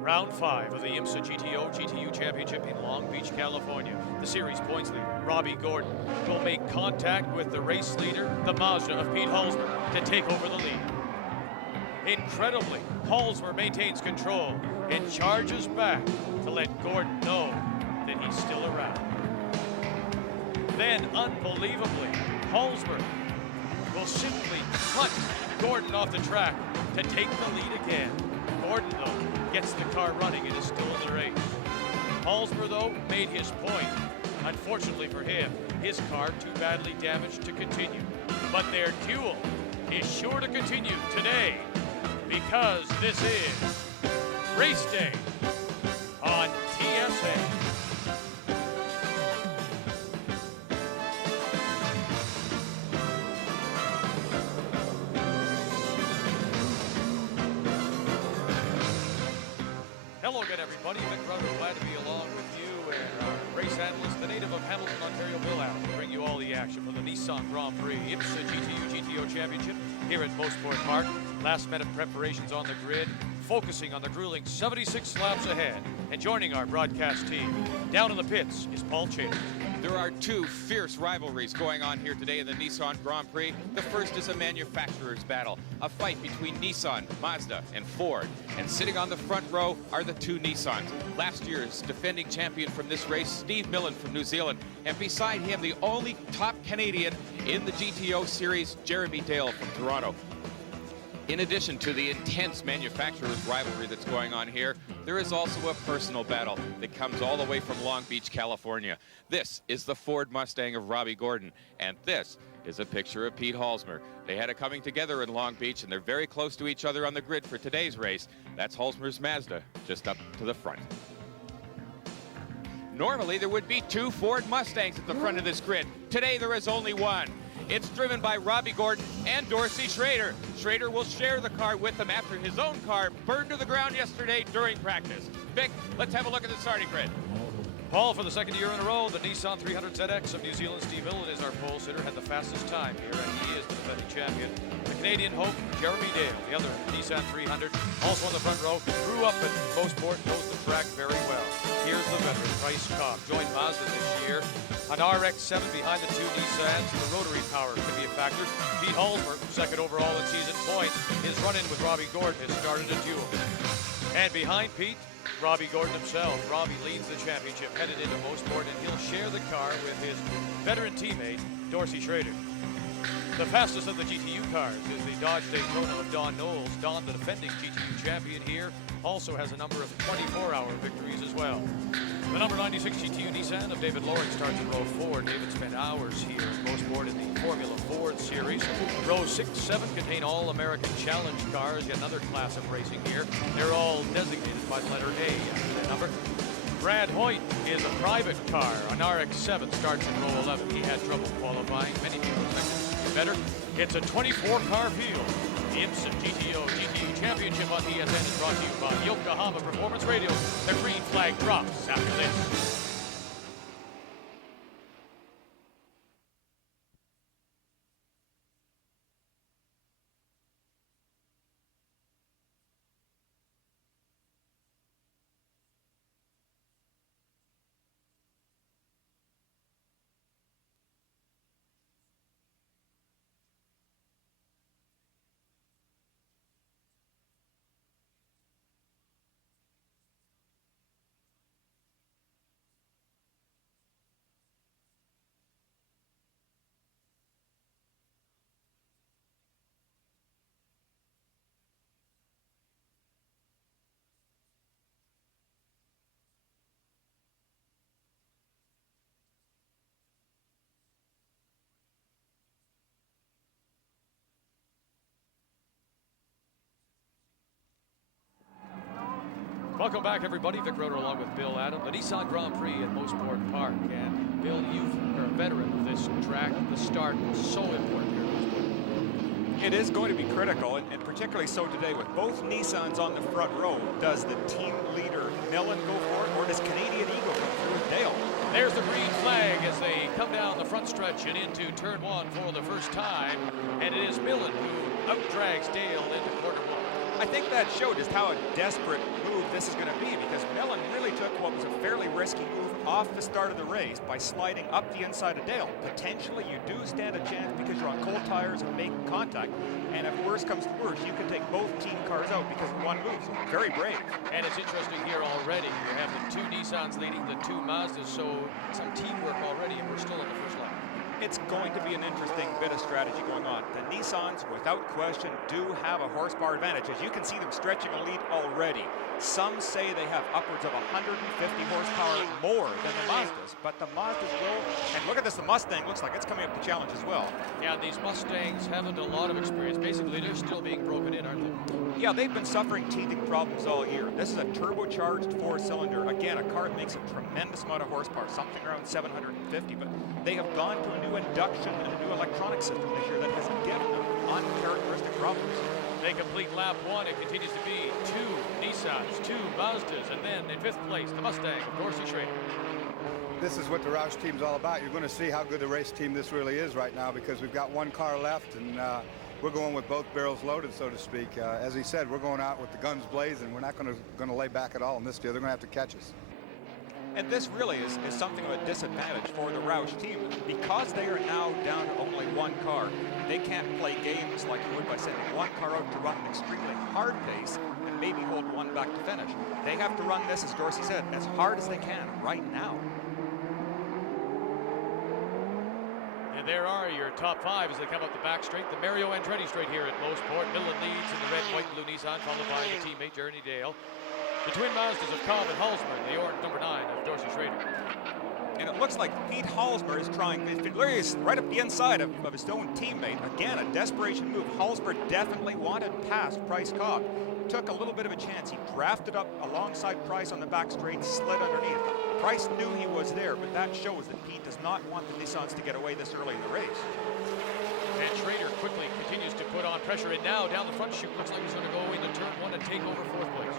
Round 5 of the IMSA GTU Championship in Long Beach, California. The series points leader, Robby Gordon, will make contact with the race leader, the Mazda of Pete Halsmer, to take over the lead. Incredibly, Halsmer maintains control and charges back to let Gordon know that he's still around. Then, unbelievably, Halsmer will simply cut Gordon off the track to take the lead again. Gordon, though, gets the car running and is still in the race. Halsmer, though, made his point. Unfortunately for him, his car too badly damaged to continue. But their duel is sure to continue today because this is Race Day on TSN. Hello again, everybody. Vic Rudder, glad to be along with you and our race analyst, the native of Hamilton, Ontario, Bill Allen, to bring you all the action from the Nissan Grand Prix IMSA GTO Championship here at Mosport Park. Last-minute preparations on the grid, focusing on the grueling 76 laps ahead. And joining our broadcast team down in the pits is Paul Chater. There are two fierce rivalries going on here today in the Nissan Grand Prix. The first is a manufacturer's battle, a fight between Nissan, Mazda, and Ford. And sitting on the front row are the two Nissans. Last year's defending champion from this race, Steve Millen from New Zealand. And beside him, the only top Canadian in the GTO series, Jeremy Dale from Toronto. In addition to the intense manufacturer's rivalry that's going on here, there is also a personal battle that comes all the way from Long Beach, California. This is the Ford Mustang of Robby Gordon, and this is a picture of Pete Halsmer. They had a coming together in Long Beach, and they're very close to each other on the grid for today's race. That's Halsmer's Mazda, just up to the front. Normally, there would be two Ford Mustangs at the front of this grid. Today, there is only one. It's driven by Robby Gordon and Dorsey Schrader. Schrader will share the car with him after his own car burned to the ground yesterday during practice. Vic, let's have a look at the starting grid. Paul, for the second year in a row, the Nissan 300ZX of New Zealand, Steve Millen is our pole sitter, had the fastest time here, and he is the defending champion. The Canadian hope, Jeremy Dale, the other Nissan 300, also on the front row, grew up at Mosport, knows the track very well. Here's the veteran, Bryce Cobb, joined Mazda this year. An RX-7 behind the two Nissans, the rotary power can be a factor. Pete Halsmer, second overall in season points, his run-in with Robby Gordon has started a duel. And behind Pete, Robby Gordon himself. Robby leads the championship, headed into Mosport, and he'll share the car with his veteran teammate, Dorsey Schrader. The fastest of the GTU cars is the Dodge Daytona of Don Knowles. Don, the defending GTU champion here, also has a number of 24-hour victories as well. The number 96 GTU Nissan of David Loring starts in row 4. David spent hours here at Mosport in the Formula Ford series. Row 6, 7 contain all-American challenge cars, yet another class of racing here. They're all designated by the letter A after their number. Brad Hoyt is a private car. An RX-7 starts in row 11. He had trouble qualifying. Many people expected him to get better. It's a 24-car field. The IMSA GTU Championship on TSN is brought to you by Yokohama Performance Radio. The green flag drops after this. Welcome back, everybody. Vic Rudder along with Bill Adam. The Nissan Grand Prix at Mosport Park. And Bill, you are a veteran of this track. The start was so important here at Mosport. It is going to be critical, and particularly so today with both Nissans on the front row. Does the team leader Millen go for it, or does Canadian Eagle come through with Dale? There's the green flag as they come down the front stretch and into turn 1 for the first time. And it is Millen who outdrags Dale into quarter 1. I think that showed just how a desperate move this is going to be, because Millen really took what was a fairly risky move off the start of the race by sliding up the inside of Dale. Potentially you do stand a chance because you're on cold tires and making contact, and if worse comes to worse, you can take both team cars out because of one move. So very brave. And it's interesting here already. You have the two Nissans leading the two Mazdas, so some teamwork already, and we're still in the first lap. It's going to be an interesting bit of strategy going on. The Nissans, without question, do have a horsepower advantage. As you can see them stretching a lead already. Some say they have upwards of 150 horsepower more than the Mazdas, but the Mazdas will, and look at this, the Mustang looks like it's coming up to challenge as well. Yeah, these Mustangs haven't a lot of experience. Basically, they're still being broken in, aren't they? Yeah, they've been suffering teething problems all year. This is a turbocharged four-cylinder. Again, a car that makes a tremendous amount of horsepower, something around 750, but they have gone to a new induction and a new electronic system this year that has given them uncharacteristic problems. They complete lap one. It continues to be two Nissans, two Mazdas, and then in fifth place, the Mustang of Dorsey Schrader. This is what the Roush team's all about. You're going to see how good a race team this really is right now, because we've got one car left, and we're going with both barrels loaded, so to speak. As he said, we're going out with the guns blazing. We're not going to lay back at all in this deal. They're going to have to catch us. And this really is something of a disadvantage for the Roush team, because they are now down to only one car. They can't play games like you would by sending one car out to run an extremely hard pace and maybe hold one back to finish. They have to run this, as Dorsey said, as hard as they can right now. And there are your top five as they come up the back straight. The Mario Andretti straight here at Mosport. Millen leads in the red, white, and blue Nissan, followed by the teammate Jeremy Dale. The twin Mazdas of Cobb and Halsmer, the orange number 9 of Dorsey Schrader. And it looks like Pete Halsmer is trying, he's right up the inside of his own teammate. Again, a desperation move. Halsmer definitely wanted past Price Cobb. Took a little bit of a chance. He drafted up alongside Price on the back straight, slid underneath. Price knew he was there, but that shows that Pete does not want the Nissans to get away this early in the race. And Schrader quickly continues to put on pressure, and now down the front chute, looks like he's going to go into turn 1 and take over fourth place.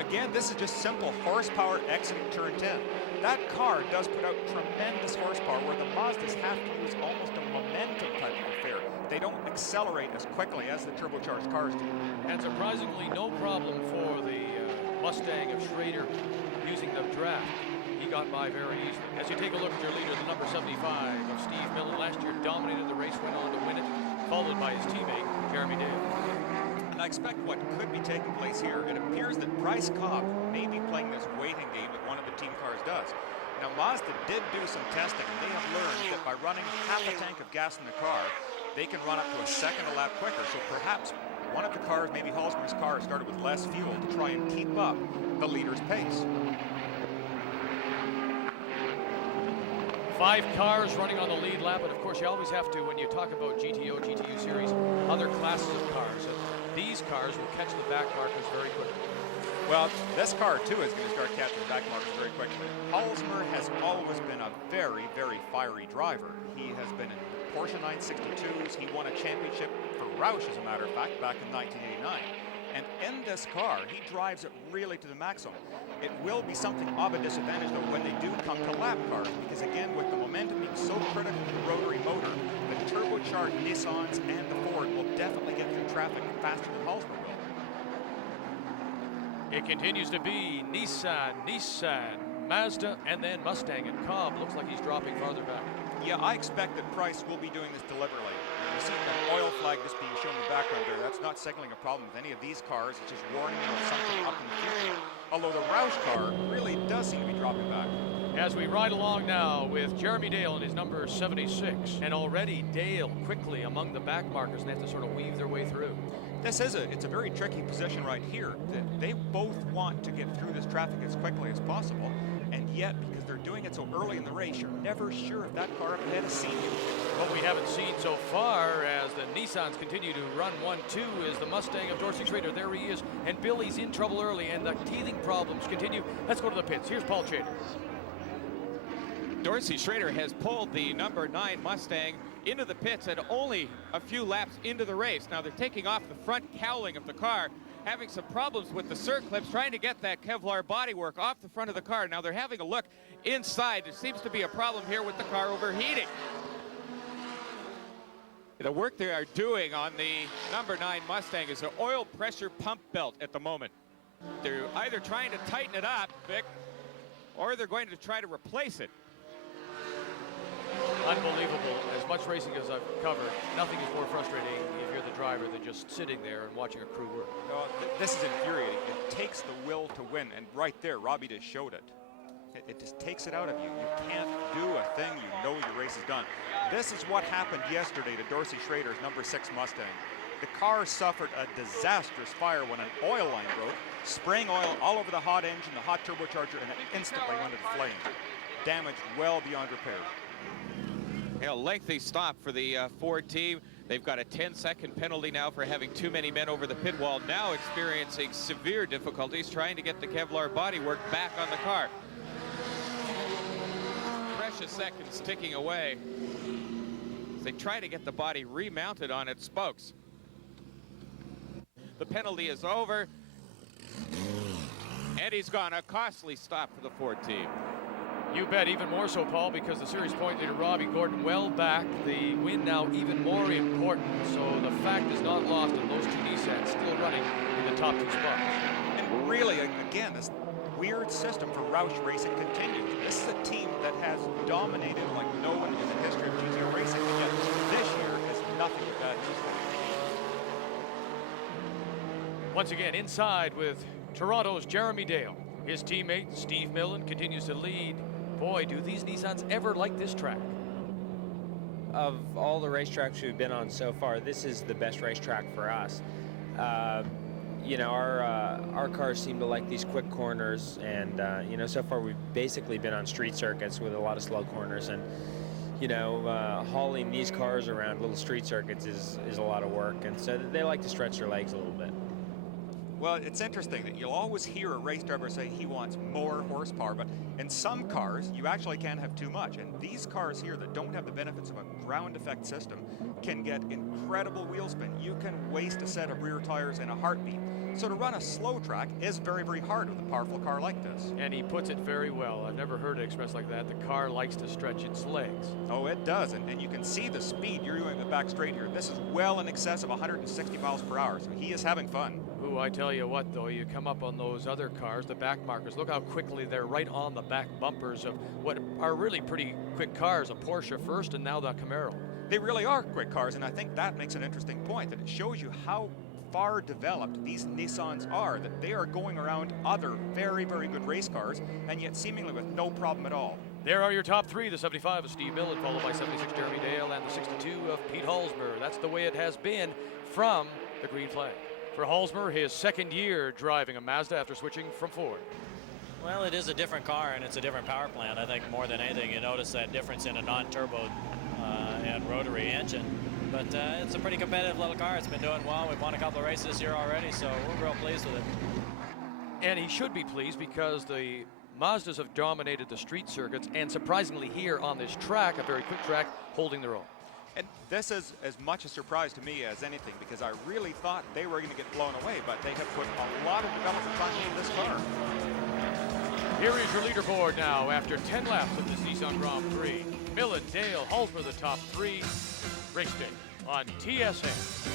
Again, this is just simple horsepower exiting turn 10. That car does put out tremendous horsepower, where the Mazdas have to use almost a momentum type of affair. They don't accelerate as quickly as the turbocharged cars do. And surprisingly, no problem for the Mustang of Schrader using the draft. He got by very easily. As you take a look at their leader, the number 75 of Steve Millen, last year dominated the race, went on to win it, followed by his teammate, Jeremy Dale. And I expect what could be taking place here, it appears that Price Cobb may be playing this waiting game that one of the team cars does. Now, Mazda did do some testing, and they have learned that by running half a tank of gas in the car, they can run up to a second a lap quicker. So perhaps one of the cars, maybe Halsmer's car, started with less fuel to try and keep up the leader's pace. 5 cars running on the lead lap, and of course you always have to, when you talk about GTO series, other classes of cars. These cars will catch the back markers very quickly. Well, this car too is going to start catching the back markers very quickly. Halsmer has always been a very, very fiery driver. He has been in Porsche 962s. He won a championship for Roush, as a matter of fact, back in 1989. And in this car, he drives it really to the maximum. It will be something of a disadvantage, though, when they do come to lap cars, because again, with the momentum being so critical to the rotary motor, the turbocharged Nissans and the Ford will definitely get through traffic faster than Halsmer will. It continues to be Nissan, Mazda, and then Mustang, and Cobb looks like he's dropping farther back. Yeah, I expect that Price will be doing this deliberately. You see the oil flag just being shown in the background there. That's not signaling a problem with any of these cars. It's just warning them of something up in the future. Although the Roush car really does seem to be dropping back. As we ride along now with Jeremy Dale and his number 76. And already Dale quickly among the back markers, and they have to sort of weave their way through. It's a very tricky position right here. That they both want to get through this traffic as quickly as possible. And yet, because they're doing it so early in the race, you're never sure if that car up ahead has seen you. What we haven't seen so far as the Nissans continue to run 1-2 is the Mustang of Dorsey Schrader. There he is, and Billy's in trouble early, and the teething problems continue. Let's go to the pits. Here's Paul Chater. Dorsey Schrader has pulled the number 9 Mustang into the pits and only a few laps into the race. Now they're taking off the front cowling of the car, having some problems with the circlips, trying to get that Kevlar bodywork off the front of the car. Now they're having a look inside. There seems to be a problem here with the car overheating. The work they are doing on the number 9 Mustang is an oil pressure pump belt at the moment. They're either trying to tighten it up, Vic, or they're going to try to replace it. Unbelievable. As much racing as I've covered, nothing is more frustrating if you're the driver than just sitting there and watching a crew work. This is infuriating. It takes the will to win, and right there, Robbie just showed it. It just takes it out of you. You can't do a thing. You know your race is done. This is what happened yesterday to Dorsey Schrader's number 6 Mustang. The car suffered a disastrous fire when an oil line broke, spraying oil all over the hot engine, the hot turbocharger, and it instantly went into flame. Damage well beyond repair. A lengthy stop for the Ford team. They've got a 10-second penalty now for having too many men over the pit wall, now experiencing severe difficulties trying to get the Kevlar bodywork back on the car. Precious seconds ticking away as they try to get the body remounted on its spokes. The penalty is over, and he's gone. A costly stop for the Ford team. You bet, even more so, Paul, because the series point leader, Robbie Gordon, well back. The win now even more important, so the fact is not lost, and those two Nissans still running in the top 2 spots. And really, again, this weird system for Roush Racing continues. This is a team that has dominated like no one in the history of GTO racing, and yet this year has nothing but bad news. Once again, inside with Toronto's Jeremy Dale. His teammate, Steve Millen, continues to lead. Boy, do these Nissans ever like this track. Of all the racetracks we've been on so far, this is the best racetrack for us. You know, our cars seem to like these quick corners, and you know, so far we've basically been on street circuits with a lot of slow corners, and you know, hauling these cars around little street circuits is a lot of work, and so they like to stretch their legs a little bit. Well, it's interesting that you'll always hear a race driver say he wants more horsepower, but in some cars, you actually can't have too much. And these cars here that don't have the benefits of a ground effect system can get incredible wheel spin. You can waste a set of rear tires in a heartbeat. So to run a slow track is very, very hard with a powerful car like this. And he puts it very well. I've never heard it expressed like that. The car likes to stretch its legs. Oh, it does. And you can see the speed you're doing the back straight here. This is well in excess of 160 miles per hour. So he is having fun. Ooh, I tell you what, though, you come up on those other cars, the back markers, look how quickly they're right on the back bumpers of what are really pretty quick cars, a Porsche first and now the Camaro. They really are quick cars, and I think that makes an interesting point, that it shows you how far developed these Nissans are, that they are going around other very, very good race cars, and yet seemingly with no problem at all. There are your top 3, the 75 of Steve Millen, followed by 76 Jeremy Dale, and the 62 of Pete Halsmer. That's the way it has been from the green flag. For Halsmer, his second year driving a Mazda after switching from Ford. Well, it is a different car, and it's a different power plant. I think more than anything, you notice that difference in a non-turbo and rotary engine. But it's a pretty competitive little car. It's been doing well. We've won a couple of races this year already, so we're real pleased with it. And he should be pleased because the Mazdas have dominated the street circuits, and surprisingly here on this track, a very quick track, holding their own. And this is as much a surprise to me as anything, because I really thought they were going to get blown away, but they have put a lot of development time into this car. Here is your leaderboard now after 10 laps of this Nissan Grand Prix. Millen, Dale, Halsmer, the top 3. Race day on TSN.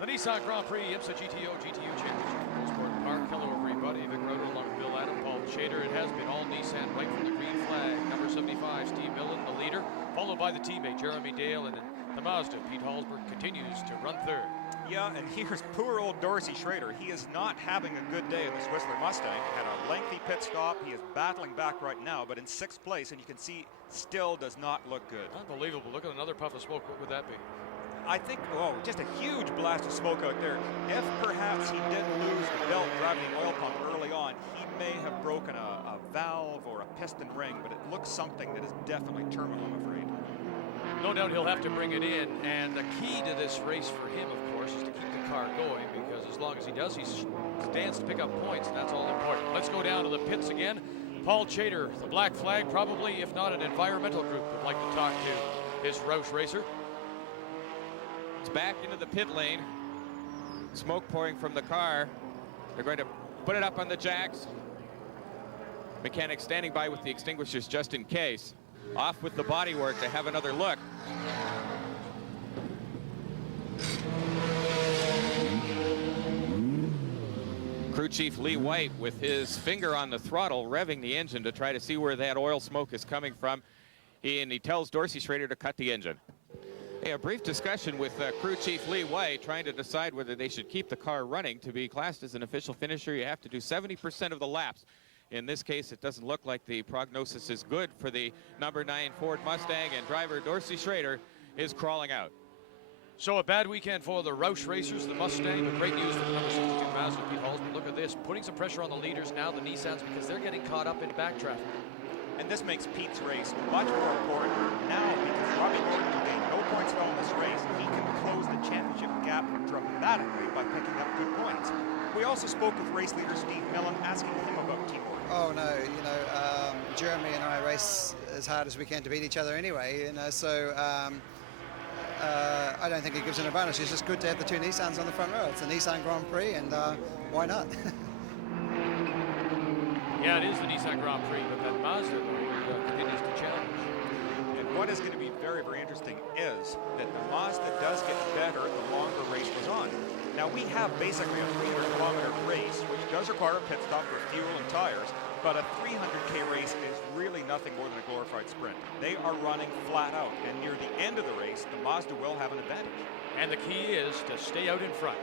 The Nissan Grand Prix IMSA GTO Championship Mosport Park. Hello everybody, Vic Roto along with Bill Adam, Paul Shader. It has been all Nissan right from the green flag. Number 75, Steve Millen, the leader, followed by the teammate Jeremy Dale, and the Mazda. Pete Hallsberg continues to run third. Yeah, and here's poor old Dorsey Schrader. He is not having a good day in this Whistler Mustang. Had a lengthy pit stop. He is battling back right now, but in 6th place, and you can see still does not look good. Unbelievable. Look at another puff of smoke. What would that be? I think, oh, just a huge blast of smoke out there. If perhaps he did lose the belt driving the oil pump early on, he may have broken a valve or a piston ring, but it looks something that is definitely terminal, I'm afraid. No doubt he'll have to bring it in, and the key to this race for him, of course, is to keep the car going, because as long as he does, he stands to pick up points, and that's all important. Let's go down to the pits again. Paul Chater, the Black Flag, probably, if not an environmental group, would like to talk to his Roush racer. It's back into the pit lane. Smoke pouring from the car. They're going to put it up on the jacks. Mechanic standing by with the extinguishers just in case. Off with the bodywork to have another look. Crew Chief Lee White with his finger on the throttle, revving the engine to try to see where that oil smoke is coming from. He tells Dorsey Schrader to cut the engine. Hey, a brief discussion with Crew Chief Lee White trying to decide whether they should keep the car running. To be classed as an official finisher, you have to do 70% of the laps. In this case, it doesn't look like the prognosis is good for the number 9 Ford Mustang, and driver Dorsey Schrader is crawling out. So a bad weekend for the Roush racers, the Mustang, but great news for the number 62 Mazda, Pete Hallsberg. Look at this, putting some pressure on the leaders now, the Nissans, because they're getting caught up in back traffic. And this makes Pete's race much more important now, because Robbie Gordon will gain no points at all in this race. He can close the championship gap dramatically by picking up good points. We also spoke with race leader Steve Millen, asking him about teamwork. Oh no, you know, Jeremy and I race as hard as we can to beat each other anyway, you know, so I don't think it gives an advantage. It's just good to have the two Nissans on the front row. It's the Nissan Grand Prix, and why not? Yeah, it is the Nissan Grand Prix, but that Mazda continues to challenge. And what is going to be very, very interesting is that the Mazda does get better the longer race goes on. Now, we have basically a 300-kilometer race, which does require a pit stop for fuel and tires, but a 300K race is really nothing more than a glorified sprint. They are running flat out, and near the end of the race, the Mazda will have an advantage. And the key is to stay out in front.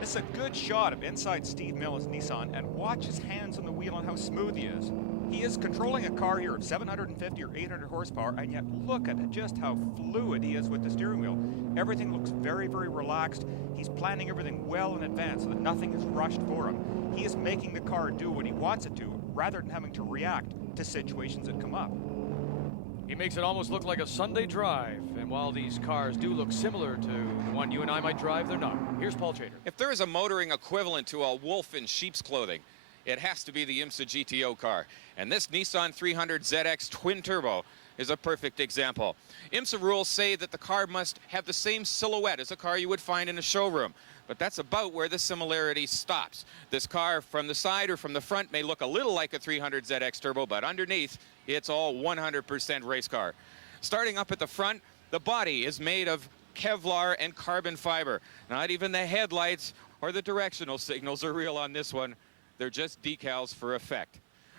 This is a good shot of inside Steve Millen's Nissan, and watch his hands on the wheel and how smooth he is. He is controlling a car here of 750 or 800 horsepower, and yet look at just how fluid he is with the steering wheel. Everything looks very, very relaxed. He's planning everything well in advance so that nothing is rushed for him. He is making the car do what he wants it to, rather than having to react to situations that come up. He makes it almost look like a Sunday drive, and while these cars do look similar to the one you and I might drive, they're not. Here's Paul Chater. If there is a motoring equivalent to a wolf in sheep's clothing, it has to be the IMSA GTO car. And this Nissan 300 ZX twin turbo is a perfect example. IMSA rules say that the car must have the same silhouette as a car you would find in a showroom, but that's about where the similarity stops. This car from the side or from the front may look a little like a 300 ZX turbo, but underneath, it's all 100% race car. Starting up at the front, the body is made of Kevlar and carbon fiber. Not even the headlights or the directional signals are real on this one. They're just decals for effect.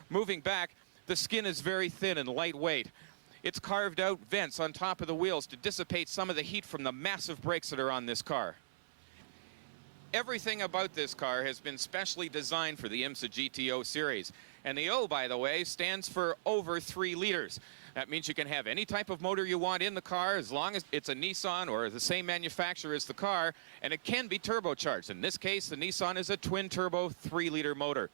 Moving back, the skin is very thin and lightweight. It's carved out vents on top of the wheels to dissipate some of the heat from the massive brakes that are on this car. Everything about this car has been specially designed for the IMSA GTO series. And the O, by the way, stands for over 3 liters. That means you can have any type of motor you want in the car as long as it's a Nissan or the same manufacturer as the car, and it can be turbocharged. In this case, the Nissan is a twin-turbo 3-liter motor.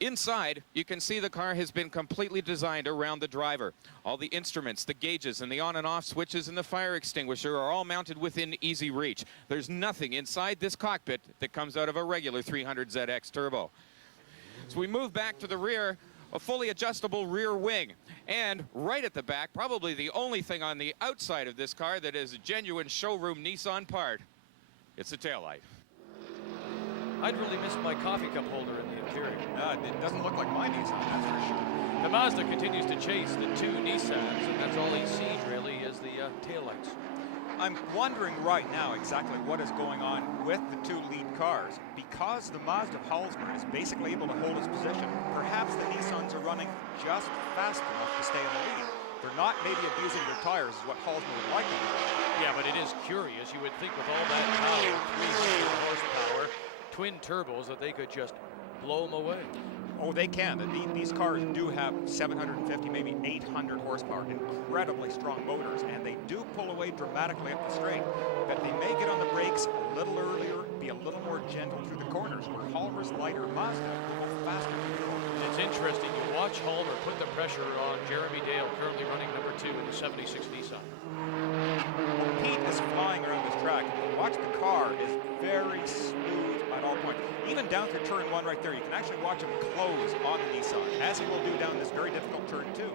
Inside, you can see the car has been completely designed around the driver. All the instruments, the gauges, and the on and off switches and the fire extinguisher are all mounted within easy reach. There's nothing inside this cockpit that comes out of a regular 300 ZX turbo. So we move back to the rear, a fully adjustable rear wing. And right at the back, probably the only thing on the outside of this car that is a genuine showroom Nissan part, it's a taillight. I'd really miss my coffee cup holder in the interior. It doesn't look like my Nissan, that's for sure. The Mazda continues to chase the 2 Nissans, and that's all he's seen really is the taillights. I'm wondering right now exactly what is going on with the 2 lead cars. Because the Mazda Hallsberg is basically able to hold its position, perhaps the Nissans are running just fast enough to stay in the lead. They're not maybe abusing their tires, is what Halsmer would like them to do. Yeah, but it is curious. You would think with all that power, 300 horsepower, twin turbos, that they could just blow them away. Oh, they can. These cars do have 750, maybe 800 horsepower, incredibly strong motors, and they do pull away dramatically up the straight. But they may get on the brakes a little earlier, be a little more gentle through the corners, where Halmer's lighter Mazda will go faster through the corners. It's interesting. You watch Halmer put the pressure on Jeremy Dale, currently running number 2 in the 76 Nissan. Well, Pete is flying around this track. Watch, the car is very smooth at all points. Even down through turn 1 right there, you can actually watch him close on the Nissan, as he will do down this very difficult turn 2.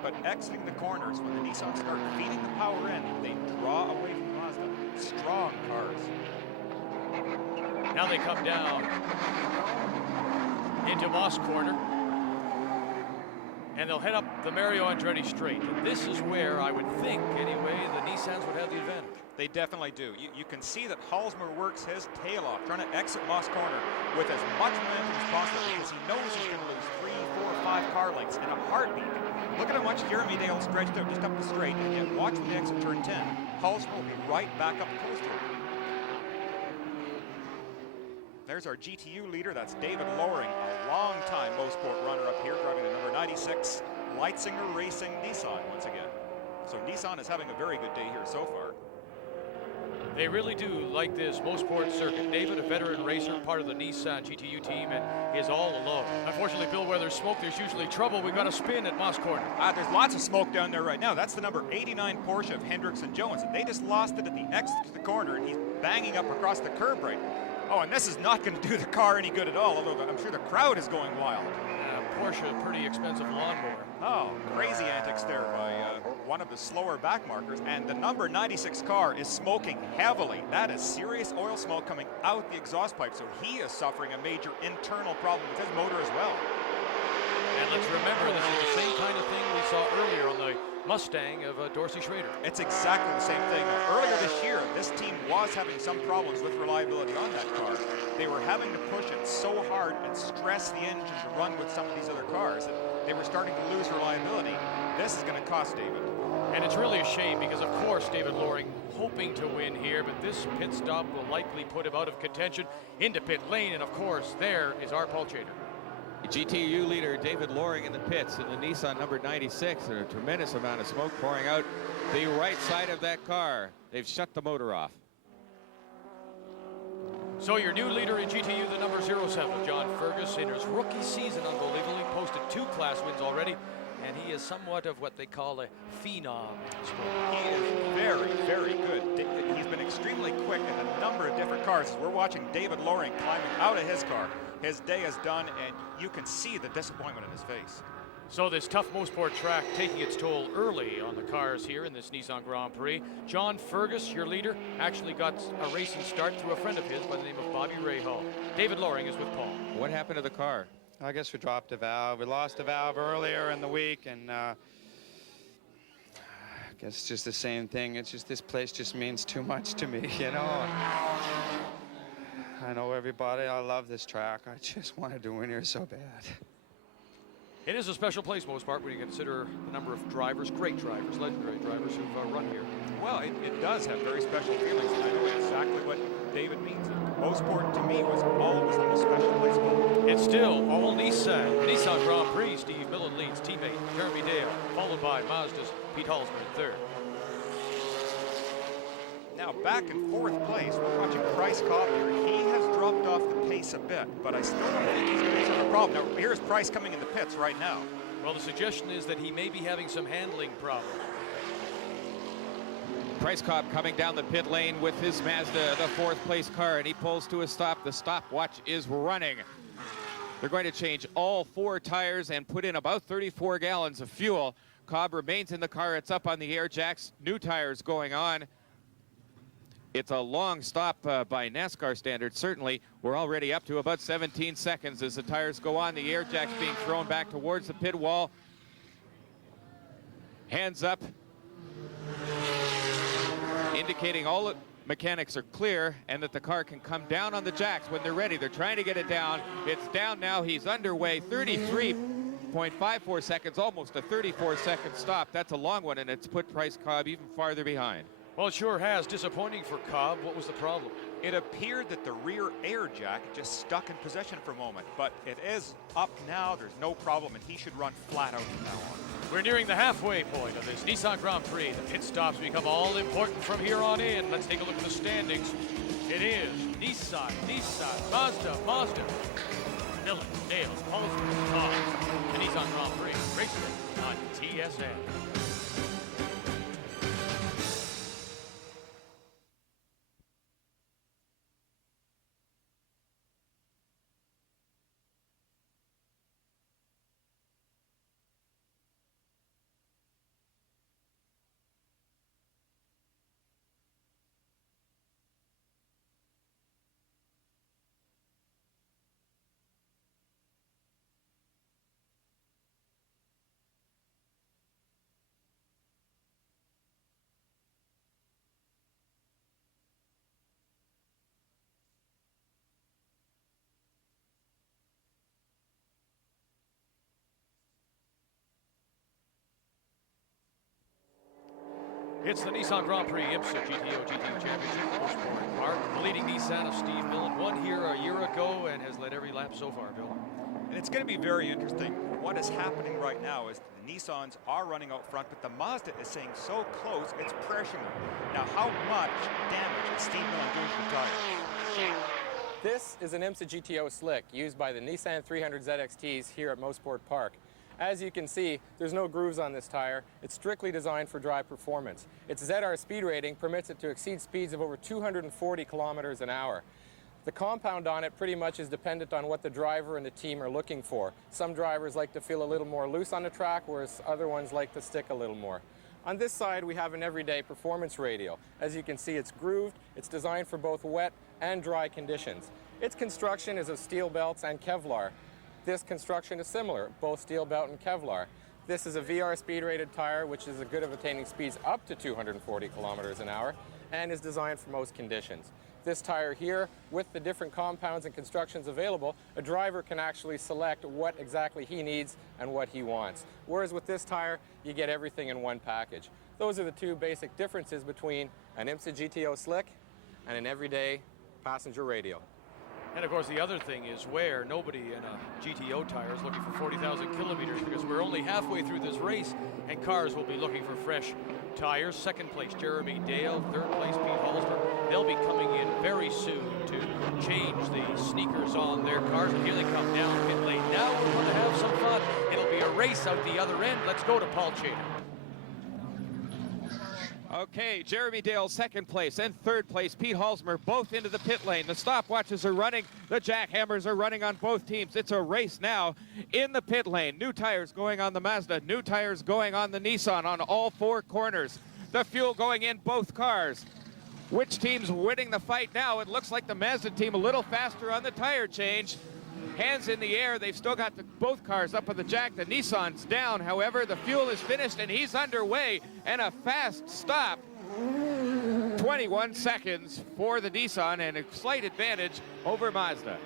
But exiting the corners, when the Nissan start feeding the power in, they draw away from Mazda. Strong cars. Now they come down into Moss Corner, and they'll head up the Mario Andretti straight. And this is where I would think, anyway, the Nissans would have the advantage. They definitely do. You can see that Halsmer works his tail off, trying to exit Moss Corner with as much momentum as possible, because he knows he's going to lose 3, 4, 5 car lengths in a heartbeat. Look at how much Jeremy Dale stretched out just up the straight, and yet watch when they exit turn 10. Halsmer will be right back up close to him. There's our GTU leader. That's David Loring, a long-time Mosport runner-up here, driving the number 96 Leitzinger Racing Nissan once again. So Nissan is having a very good day here so far. They really do like this Mosport circuit. David, a veteran racer, part of the Nissan GTU team, and is all alone. Unfortunately, Bill, where there's smoke, there's usually trouble. We've got a spin at Moss Corner. There's lots of smoke down there right now. That's the number 89 Porsche of Hendricks and Jones. They just lost it at the exit to the corner, and he's banging up across the curb right. Oh, and this is not going to do the car any good at all, although I'm sure the crowd is going wild. Porsche, pretty expensive lawnmower. Oh, crazy antics there by one of the slower back markers. And the number 96 car is smoking heavily. That is serious oil smoke coming out the exhaust pipe. So he is suffering a major internal problem with his motor as well. And let's remember, this is the same kind of thing we saw earlier on the Mustang of Dorsey Schrader. It's exactly the same thing. Earlier this year, this team was having some problems with reliability on that car. They were having to push it so hard and stress the engine to run with some of these other cars that they were starting to lose reliability. This is going to cost David. And it's really a shame because, of course, David Loring hoping to win here, but this pit stop will likely put him out of contention into pit lane. And, of course, there is our Paul Chater. GTU leader David Loring in the pits in the Nissan number 96. And a tremendous amount of smoke pouring out the right side of that car. They've shut the motor off. So your new leader in GTU, the number 07, John Fergus, in his rookie season, unbelievably, posted 2 class wins already, and he is somewhat of what they call a phenom. He is very, very good. He's been extremely quick in a number of different cars. We're watching David Loring climbing out of his car. His day is done, and you can see the disappointment in his face. So this tough Mosport track taking its toll early on the cars here in this Nissan Grand Prix. John Fergus, your leader, actually got a racing start through a friend of his by the name of Bobby Rahal. David Loring is with Paul. What happened to the car? I guess we dropped a valve. We lost a valve earlier in the week, and I guess it's just the same thing. It's just this place just means too much to me, you know. I know everybody. I love this track. I just wanted to win here so bad. It is a special place, Mosport, when you consider the number of drivers, great drivers, legendary drivers who've run here. Well, it does have very special feelings, and I know exactly what David means. Mosport, to me, was always the most special place of all. It's still all Nissan. Nissan Grand Prix. Steve Millen leads, teammate Jeremy Dale, followed by Mazda's Pete Halsmer in third. Now back in 4th place, we're watching Price Cobb here. He has dropped off the pace a bit, but I still don't think he's going to have a problem. Now here's Price coming in the pits right now. Well, the suggestion is that he may be having some handling problems. Price Cobb coming down the pit lane with his Mazda, the 4th place car, and he pulls to a stop. The stopwatch is running. They're going to change all 4 tires and put in about 34 gallons of fuel. Cobb remains in the car. It's up on the air jacks. New tires going on. It's a long stop by NASCAR standards, certainly. We're already up to about 17 seconds as the tires go on. The air jacks being thrown back towards the pit wall. Hands up, indicating all the mechanics are clear and that the car can come down on the jacks when they're ready. They're trying to get it down. It's down now. He's underway. 33 38.54 seconds, almost a 34-second stop. That's a long one, and it's put Price Cobb even farther behind. Well, it sure has. Disappointing for Cobb. What was the problem? It appeared that the rear air jack just stuck in position for a moment, but it is up now. There's no problem, and he should run flat out from now on. We're nearing the halfway point of this Nissan Grand Prix. The pit stops become all important from here on in. Let's take a look at the standings. It is Nissan, Mazda, Miller, Dale, Holzman, Todd, the Nissan Grand Prix. Racing on TSN. It's the Nissan Grand Prix IMSA GTO Championship at Mosport Park. The leading Nissan of Steve Millen won here a year ago and has led every lap so far, Bill. And it's going to be very interesting. What is happening right now is the Nissans are running out front, but the Mazda is staying so close, it's pressuring them. Now, how much damage is Steve Millen doing to the tires? This is an IMSA GTO slick used by the Nissan 300 ZXTs here at Mosport Park. As you can see, there's no grooves on this tire. It's strictly designed for dry performance. Its ZR speed rating permits it to exceed speeds of over 240 kilometers an hour. The compound on it pretty much is dependent on what the driver and the team are looking for. Some drivers like to feel a little more loose on the track, whereas other ones like to stick a little more. On this side, we have an everyday performance radial. As you can see, it's grooved. It's designed for both wet and dry conditions. Its construction is of steel belts and Kevlar. This construction is similar, both steel belt and Kevlar. This is a VR speed rated tire, which is good of attaining speeds up to 240 kilometers an hour and is designed for most conditions. This tire here, with the different compounds and constructions available, a driver can actually select what exactly he needs and what he wants. Whereas with this tire, you get everything in one package. Those are the two basic differences between an IMSA GTO slick and an everyday passenger radial. And of course, the other thing is where nobody in a GTO tire is looking for 40,000 kilometers, because we're only halfway through this race and cars will be looking for fresh tires. Second place, Jeremy Dale. Third place, Pete Holzberg. They'll be coming in very soon to change the sneakers on their cars. And here they come down pit lane. Now we're going to have some fun. It'll be a race out the other end. Let's go to Paul Chater. Okay, Jeremy Dale second place and third place. Pete Halsmer both into the pit lane. The stopwatches are running. The jackhammers are running on both teams. It's a race now in the pit lane. New tires going on the Mazda. New tires going on the Nissan on all four corners. The fuel going in both cars. Which team's winning the fight now? It looks like the Mazda team a little faster on the tire change. Hands in the air. They've still got both cars up on the jack. The Nissan's down. However, the fuel is finished and he's underway, and a fast stop. 21 seconds for the Nissan and a slight advantage over Mazda.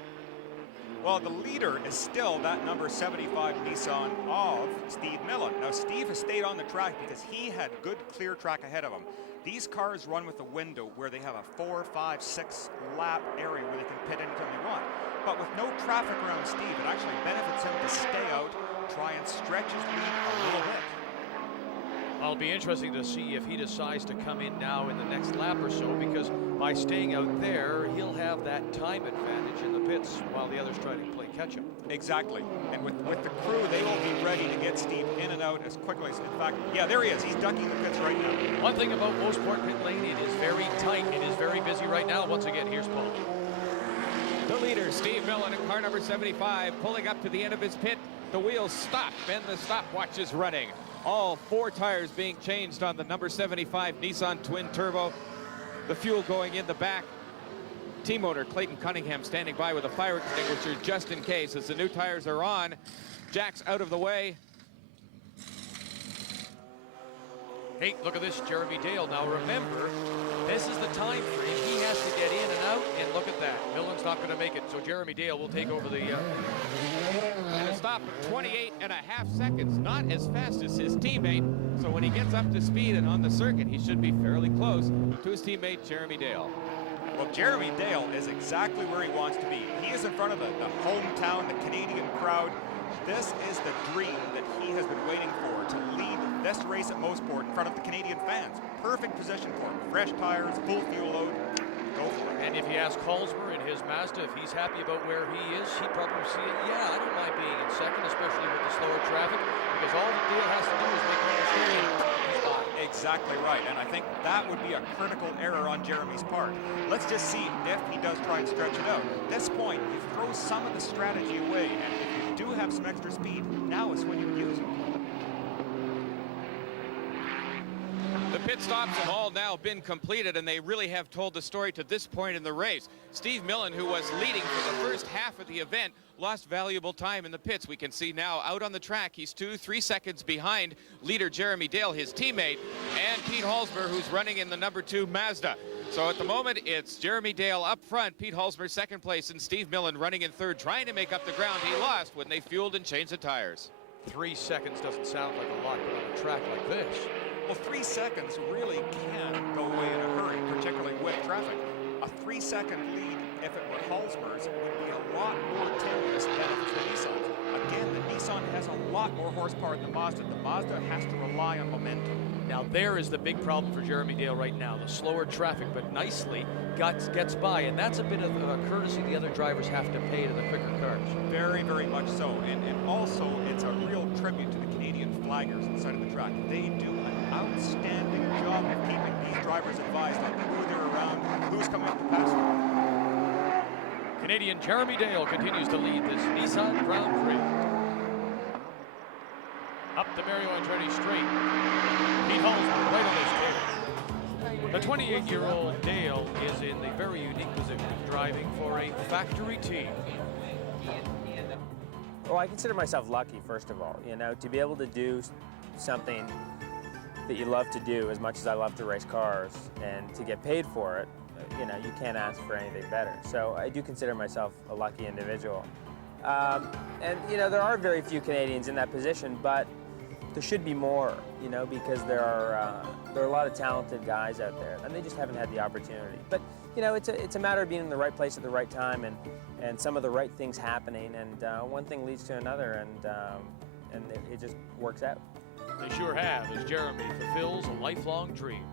Well, the leader is still that number 75 Nissan of Steve Millen. Now, Steve has stayed on the track because he had good clear track ahead of him. These cars run with a window where they have a 4, 5, 6 lap area where they can pit anytime they want. But with no traffic around Steve, it actually benefits him to stay out, try and stretch his lead a little bit. It'll be interesting to see if he decides to come in now in the next lap or so, because by staying out there, he'll have that time advantage in the pits while the others try to play catch-up. Exactly. And with the crew, they will be ready to get Steve in and out as quickly as, in fact, yeah, there he is. He's ducking the pits right now. One thing about Mosport pit lane, it is very tight. It is very busy right now. Once again, here's Paul. The leader, Steve Millen, in car number 75, pulling up to the end of his pit. The wheels stop and the stopwatch is running. All four tires being changed on the number 75 Nissan Twin Turbo. The fuel going in the back. Team owner Clayton Cunningham standing by with a fire extinguisher just in case. As the new tires are on, Jack's out of the way. Hey, look at this, Jeremy Dale. Now remember, this is the time frame. He has to get in and out, and look at that. Millen's not going to make it, so Jeremy Dale will take over the And a stop of 28.5 seconds, not as fast as his teammate. So when he gets up to speed and on the circuit, he should be fairly close to his teammate Jeremy Dale. Well, Jeremy Dale is exactly where he wants to be. He is in front of the hometown, the Canadian crowd. This is the dream that he has been waiting for, to lead this race at Mosport in front of the Canadian fans. Perfect position for him. Fresh tires, full fuel load. Go for it. And if you ask Halsmer in his Mazda if he's happy about where he is, he'd probably say, yeah, I don't mind being in second, especially with the slower traffic, because all the deal has to do is make one mistake. Exactly right, and I think that would be a critical error on Jeremy's part. Let's just see if he does try and stretch it out. At this point, you throw some of the strategy away, and if you do have some extra speed, now is when you use it. The pit stops have all now been completed, and they really have told the story to this point in the race. Steve Millen, who was leading for the first half of the event, lost valuable time in the pits. We can see now out on the track, he's 2-3 seconds behind leader Jeremy Dale, his teammate, and Pete Halsmer, who's running in the number 2 Mazda. So at the moment, it's Jeremy Dale up front, Pete Halsmer second place, and Steve Millen running in third, trying to make up the ground he lost when they fueled and changed the tires. 3 seconds doesn't sound like a lot, but on a track like this. Well, 3 seconds really can go away in a hurry, particularly with traffic. A 3-second lead, if it were Halsmer's, would be a lot more tenuous than if it's the Nissan. Again, the Nissan has a lot more horsepower than the Mazda. The Mazda has to rely on momentum. Now there is the big problem for Jeremy Dale right now. The slower traffic, but nicely gets by, and that's a bit of a courtesy the other drivers have to pay to the quicker cars. Very, very much so. And also, it's a real tribute to the Canadian flaggers inside of the track. They do an outstanding job of keeping these drivers advised on who they're around, who's coming up to pass them. Canadian Jeremy Dale continues to lead this Nissan Grand Prix. Up the Mario Andretti straight. Pete Halsmer right on his tail. The 28-year-old Dale is in the very unique position of driving for a factory team. Well, I consider myself lucky, first of all, you know, to be able to do something that you love to do as much as I love to race cars, and to get paid for it. You know, you can't ask for anything better. So I do consider myself a lucky individual. And, you know, there are very few Canadians in that position, but there should be more, you know, because there are a lot of talented guys out there, and they just haven't had the opportunity. But, you know, it's a matter of being in the right place at the right time, and some of the right things happening, and one thing leads to another, and it just works out. They sure have, as Jeremy fulfills a lifelong dream.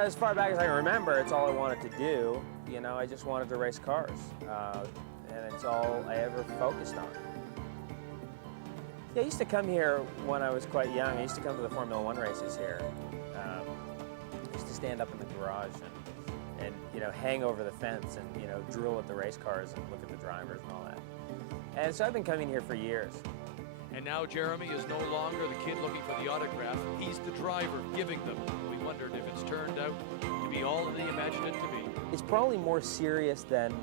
As far back as I can remember, it's all I wanted to do. You know, I just wanted to race cars, and it's all I ever focused on. Yeah, I used to come here when I was quite young. I used to come to the Formula One races here. I used to stand up in the garage and you know, hang over the fence and, you know, drool at the race cars and look at the drivers and all that. And so I've been coming here for years. And now Jeremy is no longer the kid looking for the autograph. He's the driver giving them. We wondered if it's turned out to be all that he imagined it to be. It's probably more serious than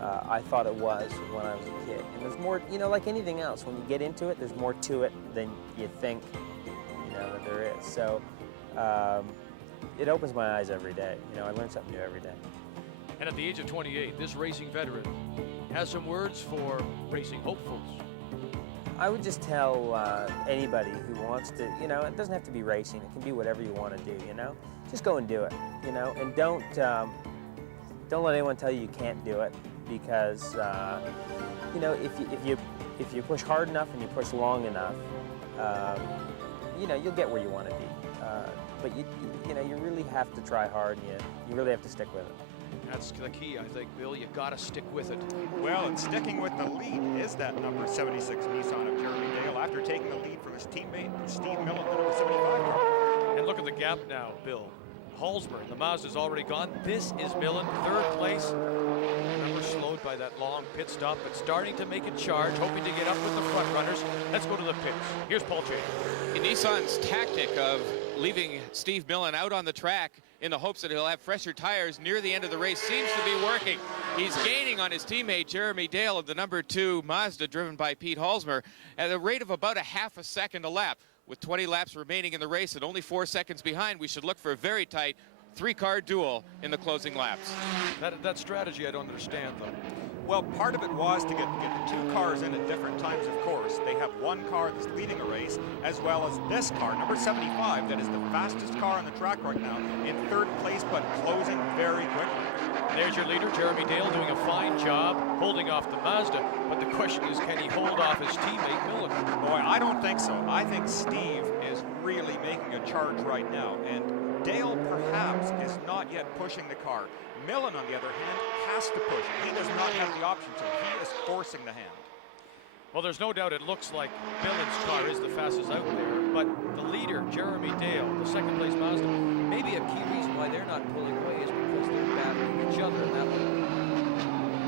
I thought it was when I was a kid. And there's more, you know, like anything else, when you get into it, there's more to it than you think, you know, that there is. So it opens my eyes every day. You know, I learn something new every day. And at the age of 28, this racing veteran has some words for racing hopefuls. I would just tell anybody who wants to, you know, it doesn't have to be racing. It can be whatever you want to do, you know. Just go and do it, you know, and don't let anyone tell you you can't do it, because, you know, if you push hard enough and you push long enough, you know, you'll get where you want to be. But you know, you really have to try hard, and you really have to stick with it. That's the key, I think, Bill. You got to stick with it. Well, and sticking with the lead is that number 76 Nissan of Jeremy Dale after taking the lead from his teammate Steve Millen, the number 75 car. And look at the gap now, Bill. Halsmer, the Mazda's already gone. This is Millen, third place. Remember, slowed by that long pit stop, but starting to make a charge, hoping to get up with the front runners. Let's go to the pits. Here's Paul Chater. Nissan's tactic of leaving Steve Millen out on the track in the hopes that he'll have fresher tires near the end of the race seems to be working. He's gaining on his teammate Jeremy Dale of the number 2 Mazda, driven by Pete Halsmer, at a rate of about a half a second a lap. With 20 laps remaining in the race and only 4 seconds behind, we should look for a very tight 3-car duel in the closing laps. That strategy I don't understand, though. Well, part of it was to get the two cars in at different times, of course. They have one car that's leading a race, as well as this car, number 75, that is the fastest car on the track right now, in third place, but closing very quickly. There's your leader, Jeremy Dale, doing a fine job holding off the Mazda. But the question is, can he hold off his teammate, Millen? Boy, I don't think so. I think Steve is really making a charge right now, and Dale perhaps is not yet pushing the car. Millen, on the other hand, has to push. He does not have the option to. He is forcing the hand. Well, there's no doubt it looks like Millen's car is the fastest out there, but the leader, Jeremy Dale, the second place Mazda, maybe a key reason why they're not pulling away is because they're battling each other, and that will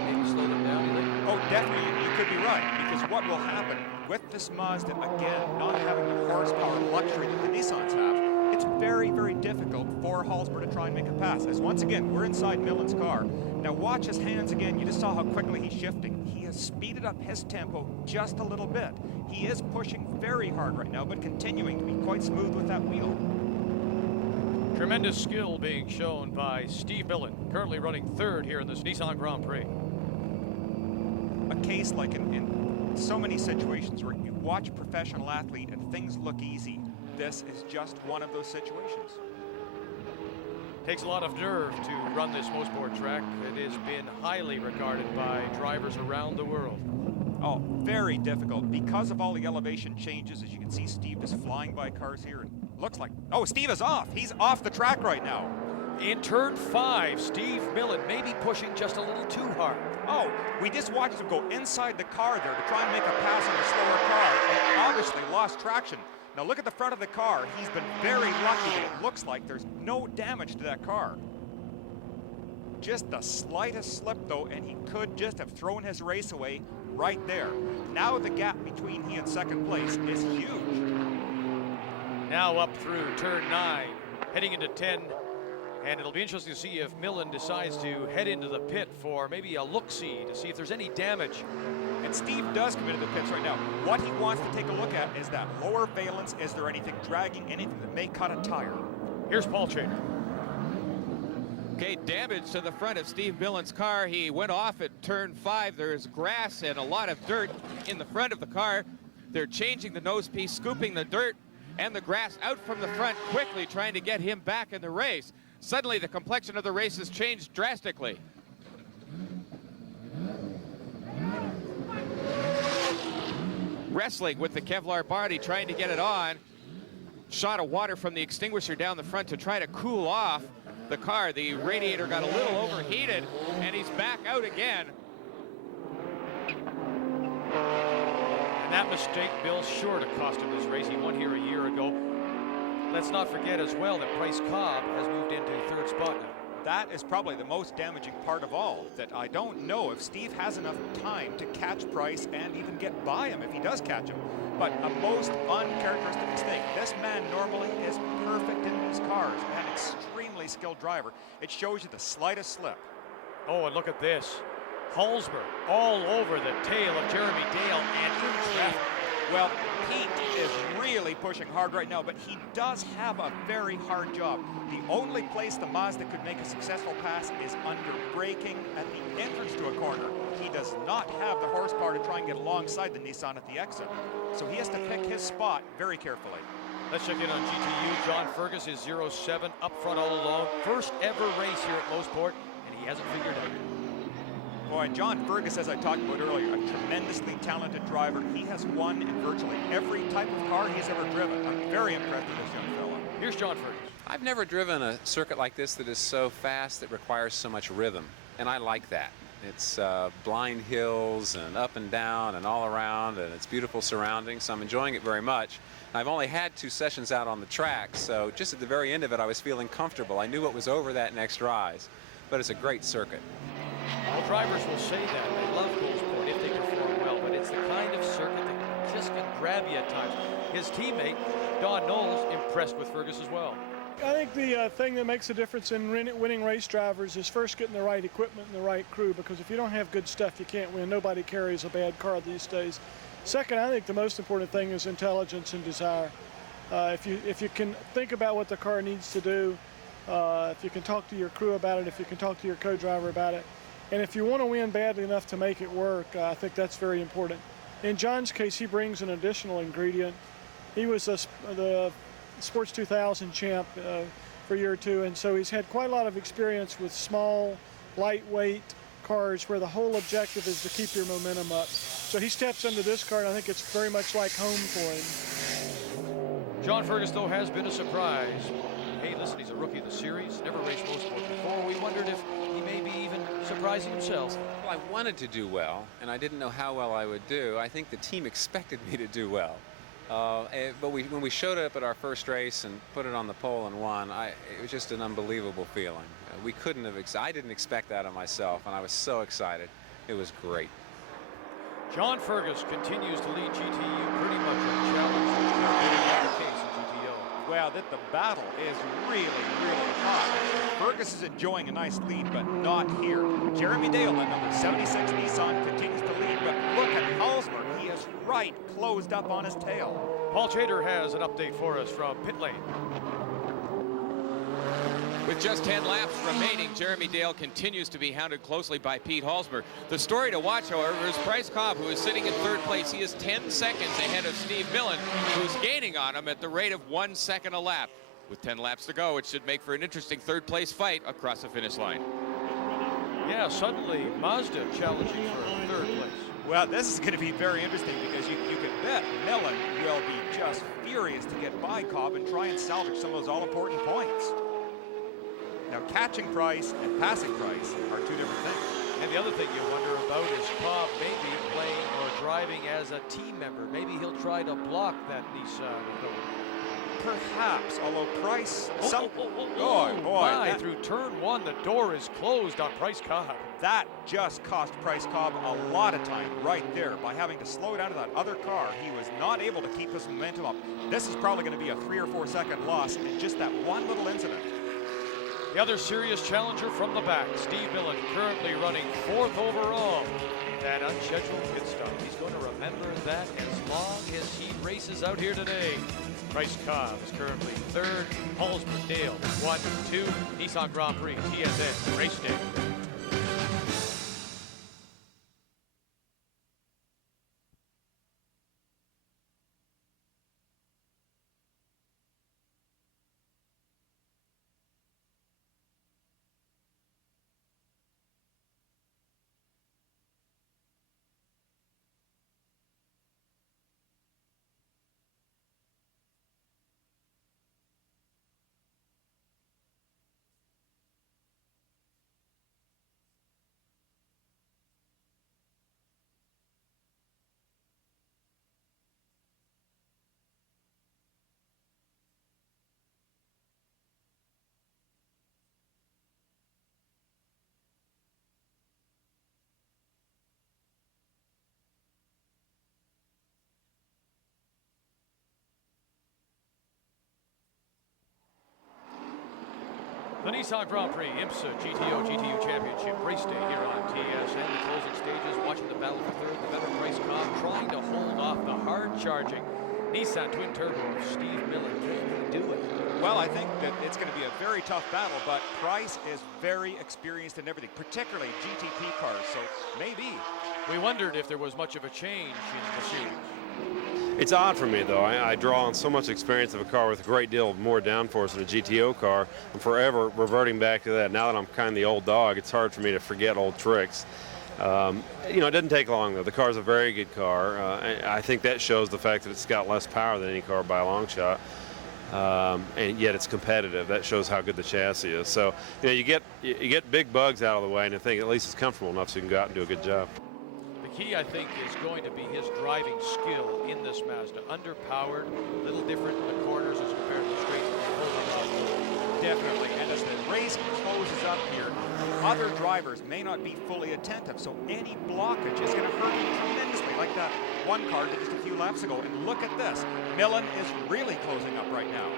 maybe slow them down, you think? Oh, definitely. You could be right, because what will happen with this Mazda, again, not having the horsepower luxury that the Nissans have, it's very, very difficult for Hallsberg to try and make a pass. As once again, we're inside Millen's car. Now watch his hands again. You just saw how quickly he's shifting. He has speeded up his tempo just a little bit. He is pushing very hard right now, but continuing to be quite smooth with that wheel. Tremendous skill being shown by Steve Millen, currently running third here in this Nissan Grand Prix. A case like in so many situations where you watch a professional athlete and things look easy. This is just one of those situations. Takes a lot of nerve to run this Mosport track. It has been highly regarded by drivers around the world. Oh, very difficult because of all the elevation changes. As you can see, Steve is flying by cars here. And looks like, oh, Steve is off. He's off the track right now. In turn 5, Steve Millen may be pushing just a little too hard. Oh, we just watched him go inside the car there to try and make a pass on a slower car, and obviously lost traction. Now look at the front of the car. He's been very lucky. It looks like there's no damage to that car. Just the slightest slip though, and he could just have thrown his race away right there. Now the gap between he and second place is huge. Now up through turn 9, heading into 10. And it'll be interesting to see if Millen decides to head into the pit for maybe a look-see to see if there's any damage. And Steve does come into the pits right now. What he wants to take a look at is that lower valence. Is there anything dragging, anything that may cut a tire? Here's Paul Chater. Okay, damage to the front of Steve Millen's car. He went off at turn 5. There's grass and a lot of dirt in the front of the car. They're changing the nose piece, scooping the dirt and the grass out from the front quickly, trying to get him back in the race. Suddenly, the complexion of the race has changed drastically. Wrestling with the Kevlar body, trying to get it on. Shot of water from the extinguisher down the front to try to cool off the car. The radiator got a little overheated, and he's back out again. And that mistake, Bill, sure to cost him this race. He won here a year ago. Let's not forget as well that Price Cobb has moved into third spot now. That is probably the most damaging part of all, that I don't know if Steve has enough time to catch Price and even get by him if he does catch him. But a most uncharacteristic mistake. This man normally is perfect in these cars, an extremely skilled driver. It shows you the slightest slip. Oh, and look at this. Hallsberg all over the tail of Jeremy Dale and in traffic. Well, Pete is really pushing hard right now, but he does have a very hard job. The only place the Mazda could make a successful pass is under braking at the entrance to a corner. He does not have the horsepower to try and get alongside the Nissan at the exit. So he has to pick his spot very carefully. Let's check in on GTU. John Fergus is 07 up front all alone. First ever race here at Mosport, and he hasn't figured it out. Boy, John Fergus, as I talked about earlier, a tremendously talented driver. He has won in virtually every type of car he's ever driven. I'm very impressed with this young fella. Here's John Fergus. I've never driven a circuit like this that is so fast that requires so much rhythm, and I like that. It's blind hills and up and down and all around, and it's beautiful surroundings, so I'm enjoying it very much. I've only had 2 sessions out on the track, so just at the very end of it, I was feeling comfortable. I knew what was over that next rise, but it's a great circuit. Well, drivers will say that. They love Mosport if they perform well, but it's the kind of circuit that just can grab you at times. His teammate, Don Knowles, impressed with Fergus as well. I think the thing that makes a difference in winning race drivers is first getting the right equipment and the right crew, because if you don't have good stuff, you can't win. Nobody carries a bad car these days. Second, I think the most important thing is intelligence and desire. If you can think about what the car needs to do, if you can talk to your crew about it, if you can talk to your co-driver about it, And if you want to win badly enough to make it work, I think that's very important. In John's case, he brings an additional ingredient. He was the Sports 2000 champ for year 2, and so he's had quite a lot of experience with small, lightweight cars where the whole objective is to keep your momentum up. So he steps into this car, and I think it's very much like home for him. John Fergus, though, has been a surprise. Hey, listen, he's a rookie of the series, never raced motorsport before. We wondered if he may be even surprising himself. Well, I wanted to do well, and I didn't know how well I would do. I think the team expected me to do well. But when we showed up at our first race and put it on the pole and won, it was just an unbelievable feeling. We couldn't have, I didn't expect that of myself, and I was so excited. It was great. John Fergus continues to lead GTU pretty much unchallenged, which is the case in GTO. Well, the battle is really, really hot. Fergus is enjoying a nice lead, but not here. Jeremy Dale, at number 76 Nissan, continues to lead, but look at Halsmer. He is right closed up on his tail. Paul Chater has an update for us from pit lane. With just 10 laps remaining, Jeremy Dale continues to be hounded closely by Pete Halsmer. The story to watch, however, is Bryce Cobb, who is sitting in 3rd place. He is 10 seconds ahead of Steve Millen, who's gaining on him at the rate of 1 second a lap. With 10 laps to go, it should make for an interesting 3rd place fight across the finish line. Yeah, suddenly Mazda challenging for 3rd place. Well, this is going to be very interesting because you can bet Millen will be just furious to get by Cobb and try and salvage some of those all-important points. Now, catching Price and passing Price are 2 different things. And the other thing you wonder about is Cobb maybe playing or driving as a team member. Maybe he'll try to block that Nissan. Perhaps, although Price... Boy, through turn 1, the door is closed on Bryce Cobb. That just cost Bryce Cobb a lot of time right there by having to slow down to that other car. He was not able to keep his momentum up. This is probably going to be a 3 or 4 second loss in just that one little incident. The other serious challenger from the back, Steve Millen, currently running 4th overall. That unscheduled pit stop. He's going to remember that as long as he races out here today. Bryce Cobb is currently 3rd. Halsmer, Dale, 1, 2. Nissan Grand Prix, TSN, race day. The Nissan Grand Prix IMSA GTU Championship race day here on TSN. The closing stages, watching the battle for 3rd. The veteran Bryce Cobb trying to hold off the hard-charging Nissan twin turbo of Steve Millen. Can he do it? Well, I think that it's going to be a very tough battle, but Price is very experienced in everything, particularly GTP cars, so maybe. We wondered if there was much of a change in the series. It's odd for me, though. I draw on so much experience of a car with a great deal more downforce than a GTO car. I'm forever reverting back to that. Now that I'm kind of the old dog, it's hard for me to forget old tricks. You know, it doesn't take long, though. The car's a very good car. I think that shows the fact that it's got less power than any car by a long shot. And yet it's competitive. That shows how good the chassis is. So, you know, you get big bugs out of the way, and I think at least it's comfortable enough so you can go out and do a good job. The key, I think, is going to be his driving skill in this Mazda. Underpowered, a little different in the corners as compared to the straight. Definitely, and as the race closes up here, other drivers may not be fully attentive, so any blockage is going to hurt him tremendously, like that one car did just a few laps ago. And look at this, Millen is really closing up right now.